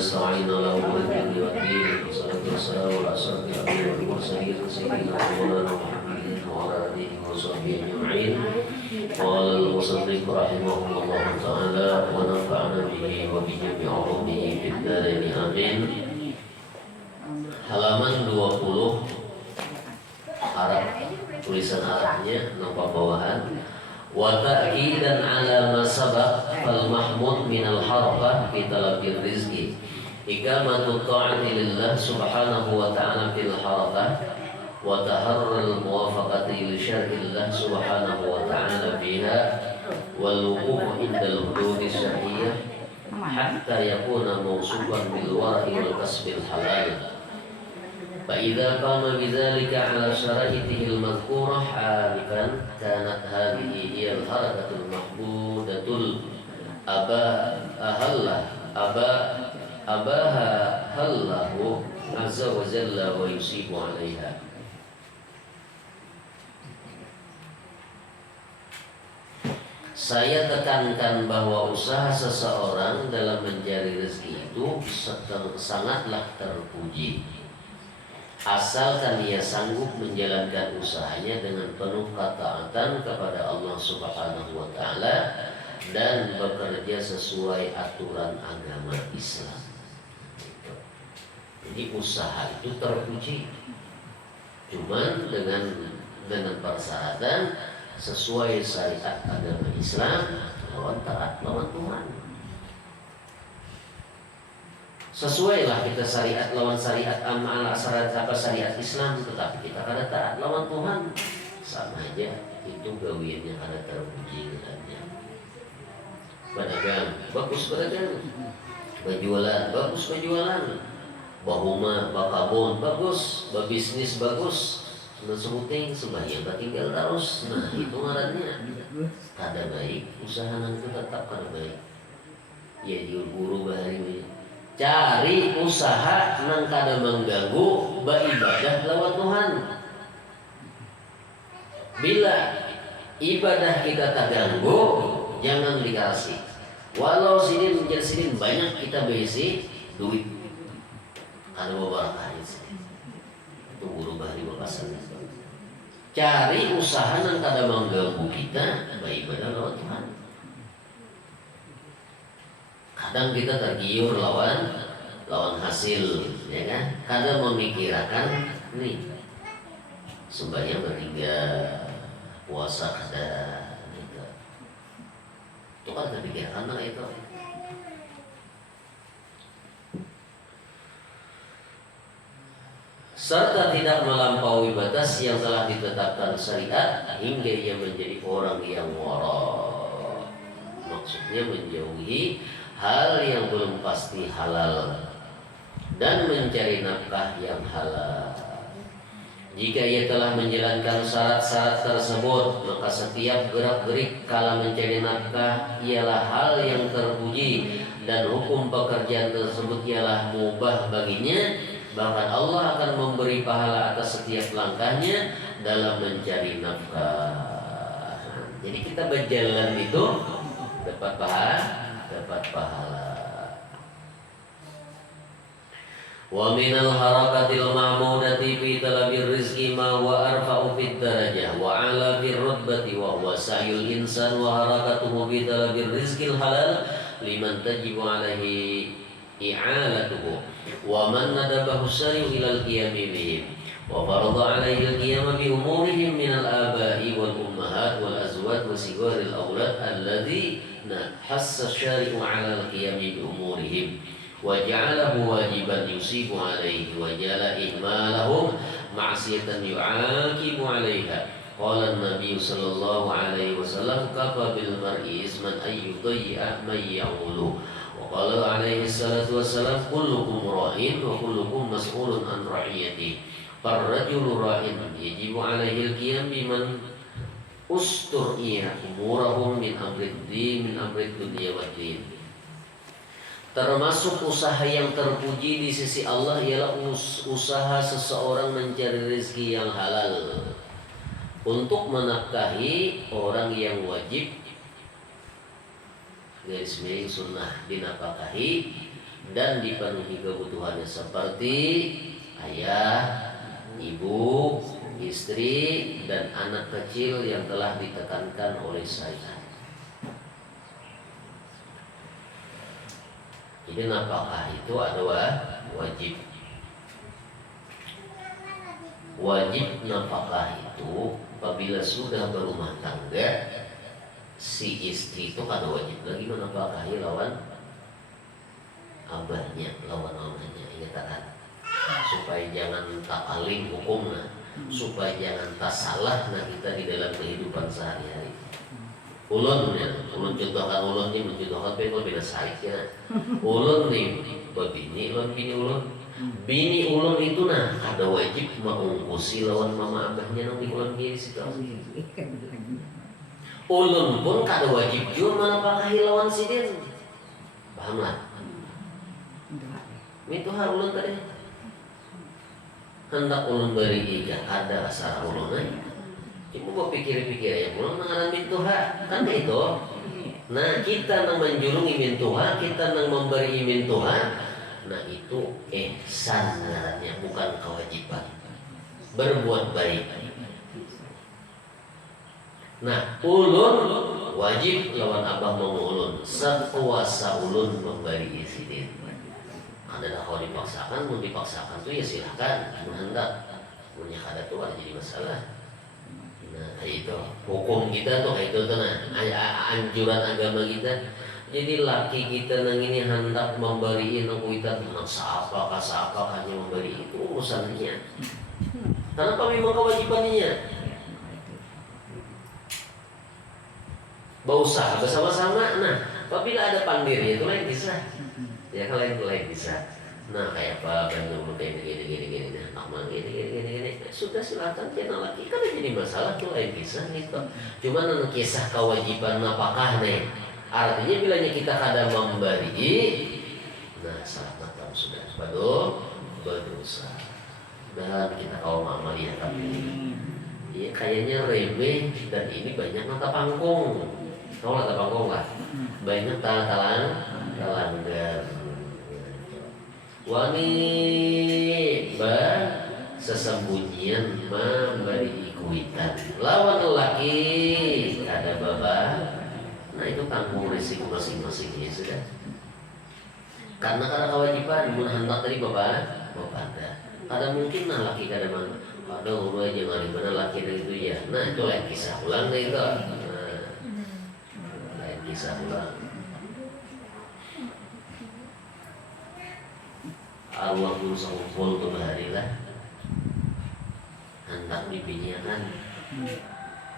نستعين على أمور الدين والدين والصلاة والسلام على أشرف الأنبياء والمرسلين سيدنا مولانا محمد وعلى آله وصحبه أجمعين. قال المصنف رحمه الله تعالى ونفعنا به وبجميع علومه في الدارين آمين. Halaman 20 Arab, tulisan Arabnya nampak bawahan. Wa ta'kidan ala ma sabaq fal mahmud min al harfah fi talabil rizqi iqamatu ta'ati lillah subhanahu wa ta'ala fil harakah wa taharrul muwafaqati li syar'illah subhanahu wa ta'ala fiha wal wuquf indal hudud syar'iyyah hatta yakuna mawsuban bil wara'i wal kasbil halal. فإذا قام بذلك على شرائطه المذكورة حالفا كانت هذه هي الحركة المحمودة أباها الله عز وجل ويصيب عليها. Saya tekankan bahwa usaha seseorang dalam mencari rezeki itu sangatlah terpuji, asalkan ia sanggup menjalankan usahanya dengan penuh ketaatan kepada Allah Subhanahu wa Ta'ala dan bekerja sesuai aturan agama Islam. Jadi usaha itu terpuji, cuman dengan persyaratan sesuai syariat agama Islam, lawan taat lawan Tuhan. Sesuailah kita syariat lawan syariat amal syariat Islam, tetapi kita kada taat lawan Tuhan, sama aja itu gawiannya kada terpuji katanya. Berdagang bagus, berdagang, berjualan bagus, berjualan, bahuma bakabon bagus, berbisnis bagus, sebuting sembahyang tinggal terus. Nah itu ngarannya kada baik, usaha nang itu tetap kada baik. Ya diuru bahari cari usaha nang kada mengganggu beribadah lawan Tuhan. Bila ibadah kita terganggu, jangan dikasih. Walau sidin menjadi sidin banyak kita besi duit, kada barakah sini. Itu guru bahari bapasan. Cari usaha nang kada mengganggu kita beribadah lawan Tuhan. Kadang kita tergiur lawan hasil, ya kan? Kadang memikirkan nih sembahyang bertiga, puasa kada, gitu. Itu kan terpikirkan lah itu. Serta tidak melampaui batas yang telah ditetapkan syariat hingga ia menjadi orang yang wara'. Maksudnya menjauhi hal yang belum pasti halal dan mencari nafkah yang halal. Jika ia telah menjalankan syarat-syarat tersebut, maka setiap gerak-gerik kala mencari nafkah ialah hal yang terpuji dan hukum pekerjaan tersebut ialah mubah baginya. Bahkan Allah akan memberi pahala atas setiap langkahnya dalam mencari nafkah. Jadi kita berjalan itu dapat pahala. Wa minal harakatil ma'mudati fi talabil rizqi ma wa arfa'u fid darajah wa 'ala fir rutbati wa huwa sa'yul insan wa harakatuhu fi talabil rizqil halal liman tajibu 'alaihi i'alatuhu wa man nadabahu syari'u ilal qiyami bihim wa farada 'alaihi al-qiyama bi umurihim min al-aba'i wal ummahat wal azwaj wa sigharil awlad alladhina hassa syari'u 'ala al-qiyami bi umurihim wa ja'alahu wajiban yusibu 'alaihi wa jala ihmalahum ma'siyatan yu'aqibu 'alaiha. Qala an-nabiy sallallahu alaihi wasallam kafa bil mar'i isman ay yudayya man ya'ulu. Wa qala alaihi salatu wassalam kullukum ra'in wa kullukum mas'ulun an ra'iyati. Farrajulu ra'in yajibu 'alaihi al-qiyam biman ustur'iya umurahum min amrid din min amrid dunya wad din. Termasuk usaha yang terpuji di sisi Allah ialah usaha seseorang mencari rezeki yang halal untuk menafkahi orang yang wajib garis miring sunnah dinafkahi dan dipenuhi kebutuhannya seperti ayah, ibu, istri, dan anak kecil yang telah ditekankan oleh syariat. Jadi nafkah itu adalah wajib. Wajib nafkah itu apabila sudah berumah tangga, si istri itu kada wajib lagi menafkahi lawan abahnya, lawan mamanya. Ingat kan? Supaya jangan tak aling hukumnya, supaya jangan tak salah nah kita di dalam kehidupan sehari-hari. Ulun contohkan ulun ni mencontohkan people bina saiknya. Ulun ni babini ulun bini ulun itu nah ada wajib mengungkusi lawan mama abahnya nang di ulun di situ. Ulun pun kada wajib juga menafkahi lawan sidin. Paham lah? Itu hal ulun tadi. Hendak ulun beri ika ada asal ulun ay. Ibu kok pikir-pikir ya, ulun mengalami mintuha kan itu. Nah kita nang menjulungi mintuha, kita nang memberi mintuha, nah itu ihsan ngarannya, bukan kewajiban. Berbuat baik. Nah ulun wajib lawan abah mau ulun sekuasa ulun memberi isidin. Ada kalau dipaksakan, mau dipaksakan tuh ya silahkan, hendak. Punya kada tuh ada jadi masalah. Nah itu hukum kita tuh itu tuh nah anjuran agama kita. Jadi laki kita nang ini hendak memberi nang kuitat nang siapa hanya memberi itu urusannya. Kenapa memang kewajibannya? Berusaha bersama-sama. Nah apabila ada pandirnya itu lain kisah. Ya kalau itu lain kisah. Nah kayak apa banyak kayak gini amal gini sudah silakan channel lagi kan jadi masalah tuh lain kisah nih kok. Cuma nang kisah kewajiban apakah nih artinya bilanya kita kada memberi, nah salah mata sudah baru berdosa. Dan kita kaum amalia tapi ya kayaknya remeh dan ini banyak mata panggung. Tahu mata panggung lah banyak talanggar wangi sesembunyian memberi kuitan lawan lelaki ada baba. Nah itu tanggung risiko masing-masing ya sudah. Karena kewajiban mun hendak tadi baba ada mungkin nah laki kada mana ada orang yang ada mana laki itu ya. Nah itu lain kisah ulang deh itu. Lain kisah ulang. Arwah berusaha kumpul tuh hari lah hendak dibinyakan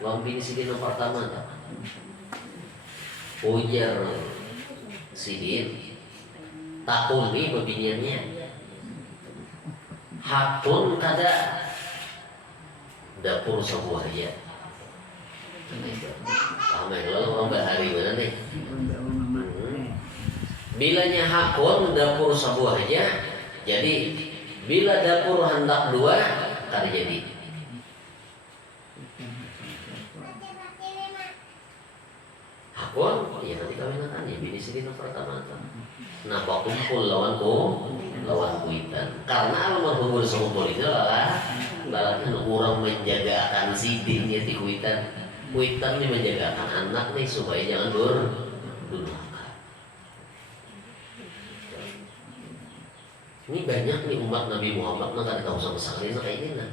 uang bini sidin yang pertama tak ujar sidin takun nih bebinyannya hakun kada dapur sebuah ya ramai lalu orang bahari mana nih bilanya hakun dapur sebuah aja. Jadi bila dapur hendak dua kada jadi. Hakun ya nanti kawinakan ya bini sini nomor pertama tuh. Nah kok kumpul lawan kuitan. Karena almarhum bersumpul itu adalah kan orang menjagakan sidingnya di kuitan. Kuitan ini menjagakan anak nih supaya jangan durhaka. Ini banyak nih umat Nabi Muhammad nggak ada tahu sama sekali kayak ini nah.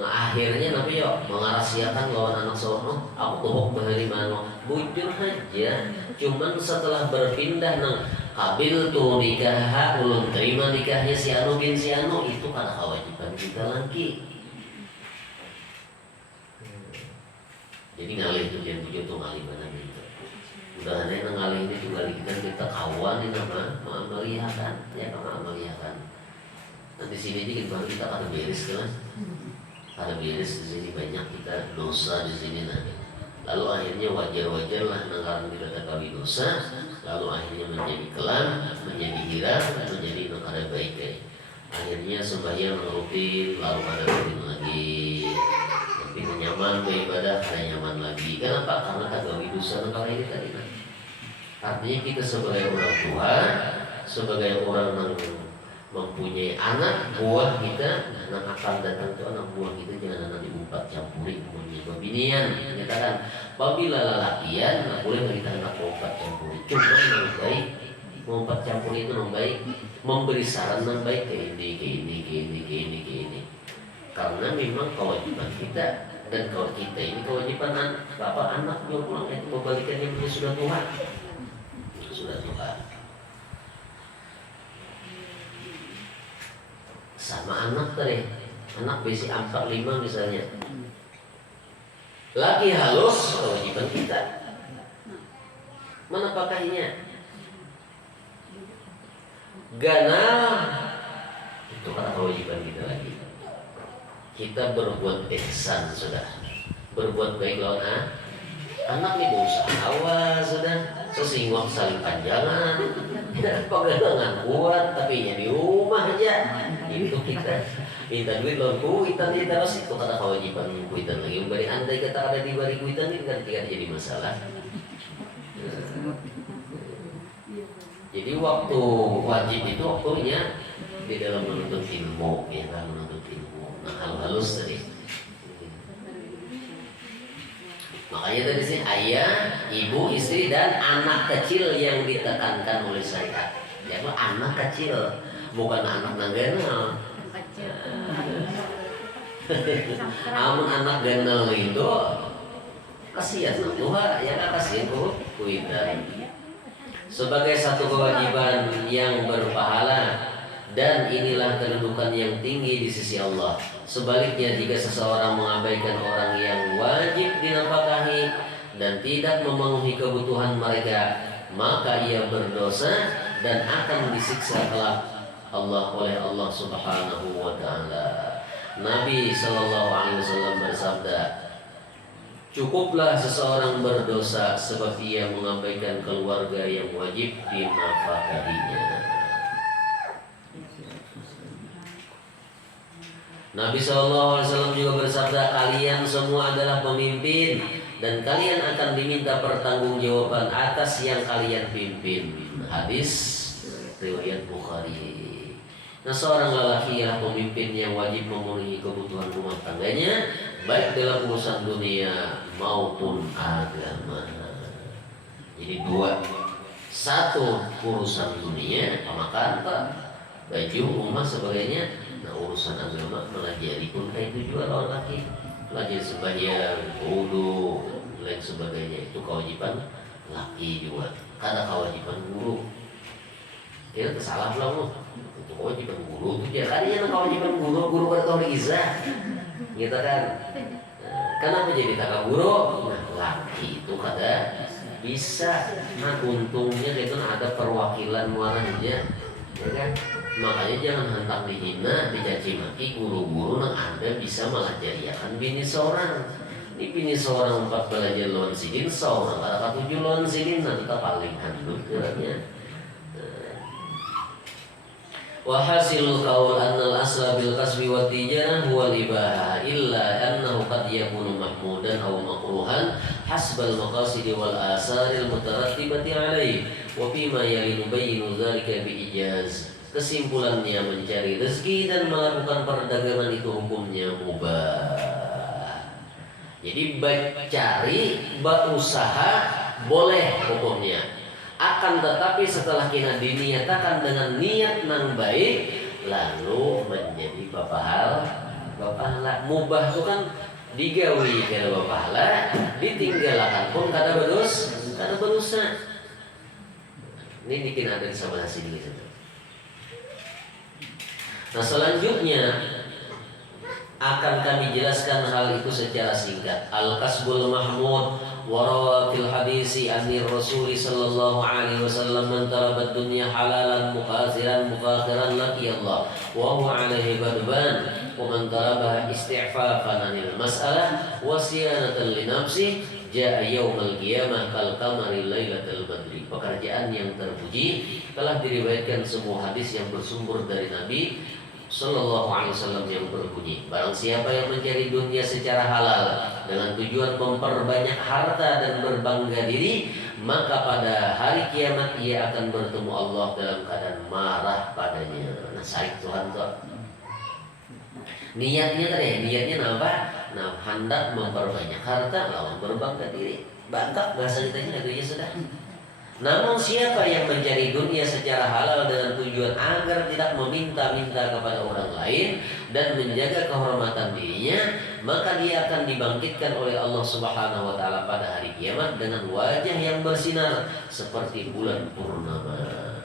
Akhirnya Nabi yo mengarasiakan lawan anak seorang aku tuh bahari mana bujur aja. Cuman setelah berpindah nang kabil tuh nikah ulun terima nikahnya si Anu bin si Anu itu karena kewajiban kita lagi. Jadi ngalih itu yang tujuh tuh ngalih mana gitu. Udah aneh ngalih ini juga kita kawan ini nama melihatkan ya sama melihatkan. Nanti sini dikit baru kita kada beres kan? Kada beres di sini banyak kita dosa di sini nanti. Lalu akhirnya wajar lah nangkaran kita kali dosa. Lalu akhirnya menjadi kelam, menjadi hirang, menjadi kada baik ya. Akhirnya sembahyang rutin, lalu kada rutin lagi. Tapi nyaman beribadah, kada nyaman lagi. Kenapa? Karena kagawi dosa nangkal ini tadi. Artinya kita sebagai orang tua sebagai orang yang mempunyai anak buah kita, anak akan datang itu anak buah kita jangan anak diumpat campuri mempunyai babinian. Kita kan, apabila lelakian, nggak boleh kita anak umpat campuri. Cuma yang baik, mengumpat campuri itu yang baik, memberi saran yang baik ke ini. Karena memang kewajiban kita, dan kalau kita ini kewajiban bapak anak jual pulang itu membalikannya punya sudah Tuhan. Sama anak tadi, anak besi 45 misalnya, lagi halus kewajiban kita. Mana pakainya? Ganal itu kan kewajiban kita lagi. Kita berbuat ihsan sudah, berbuat baik lawan anak nih berusaha sudah, sesinggung saling panjangan, pegangan kuat tapi di rumah aja. Itu kita minta duit lawan kuitan kita terus itu kata kewajiban kuitan lagi. Bari andai kata ada di bari kuitan ini kan tidak jadi masalah. Jadi waktu wajib itu waktunya di dalam menuntut ilmu, ya kan, menuntut ilmu. Nah, halus tadi. Makanya tadi sih ayah, ibu, istri dan anak kecil yang ditekankan oleh saya. Ya, anak kecil, bukan anak nanggenal. Amun anak ganal itu kasihan Tuhan, ya kan kasihan kuitan. Sebagai satu kewajiban yang berpahala, dan inilah kedudukan yang tinggi di sisi Allah. Sebaliknya jika seseorang mengabaikan orang yang wajib dinafkahi dan tidak memenuhi kebutuhan mereka, maka ia berdosa dan akan disiksa kelak oleh Allah Subhanahu wa taala. Nabi sallallahu alaihi wasallam bersabda, cukuplah seseorang berdosa sebab ia mengabaikan keluarga yang wajib dinafkahinya. Nabi SAW juga bersabda, kalian semua adalah pemimpin dan kalian akan diminta pertanggungjawaban atas yang kalian pimpin. Hadis riwayat Bukhari. Nah, seorang lelaki yang pemimpin yang wajib memenuhi kebutuhan rumah tangganya, baik dalam urusan dunia maupun agama. Jadi dua, satu urusan dunia, makan, baju, rumah, sebagainya. Nah, urusan agama melajari pun kayak itu juga lawan laki, pelajari sembahyang, wudu, lain sebagainya, itu kewajiban laki juga. Karena kewajiban guru, kita kesalah belum? Itu kewajiban guru itu dia. Tadinya kewajiban guru pada tahu izah, gitu kan? Kenapa jadi kakak guru? Nah, laki itu kada bisa. Nah, untungnya itu ada perwakilan muaranya, ya kan? Makanya jangan hentak dihina, dicaci maki guru-guru yang Anda bisa melajariakan bini seorang. Ini bini seorang 4 belajar lawan sidin, seorang kata 7 lawan sidin, nanti paling handuk kiranya. Wa hasilul qaul annal asla bil kasbi wa tijarah huwa ibaha illa annahu qad yakunu mahmudan aw makruhan hasbal maqasid wal asaril mutarattibati alaihi wa bima yubayyinu dzalika bi ijaz. Kesimpulannya, mencari rezeki dan melakukan perdagangan itu hukumnya mubah. Jadi baik cari, berusaha boleh hukumnya. Akan tetapi setelah kita diniatakan dengan niat yang baik, lalu menjadi bapahala. Mubah itu kan digawi kada bapahala, ditinggalkan pun kada berdosa. Ini bikin ada di sebelah sini gitu. Nah, selanjutnya akan kami jelaskan hal itu secara singkat. Al-kasbul mahmud wa fil hadisi anir Rasul sallallahu alaihi wasallam man talaba dunya halalan mukasiran laki Allah wa huwa alaihi badban wa man talaba isti'fafan anil mas'alah wa siyanatan li nafsi jaa yaumal qiyamah kal qamari lailatul badri. Pekerjaan yang terpuji telah diriwayatkan semua hadis yang bersumber dari Nabi Sallallahu Alaihi Wasallam yang berbunyi, barang siapa yang mencari dunia secara halal dengan tujuan memperbanyak harta dan berbangga diri, maka pada hari kiamat ia akan bertemu Allah dalam keadaan marah padanya. Nah, saik Tuhan tuh. Niatnya apa? Nah, hendak memperbanyak harta lawan berbangga diri. Bangga bahasa kitanya itu ya sudah. Namun siapa yang mencari dunia secara halal dengan tujuan agar tidak meminta-minta kepada orang lain dan menjaga kehormatan dirinya, maka dia akan dibangkitkan oleh Allah Subhanahu wa taala pada hari kiamat dengan wajah yang bersinar seperti bulan purnama.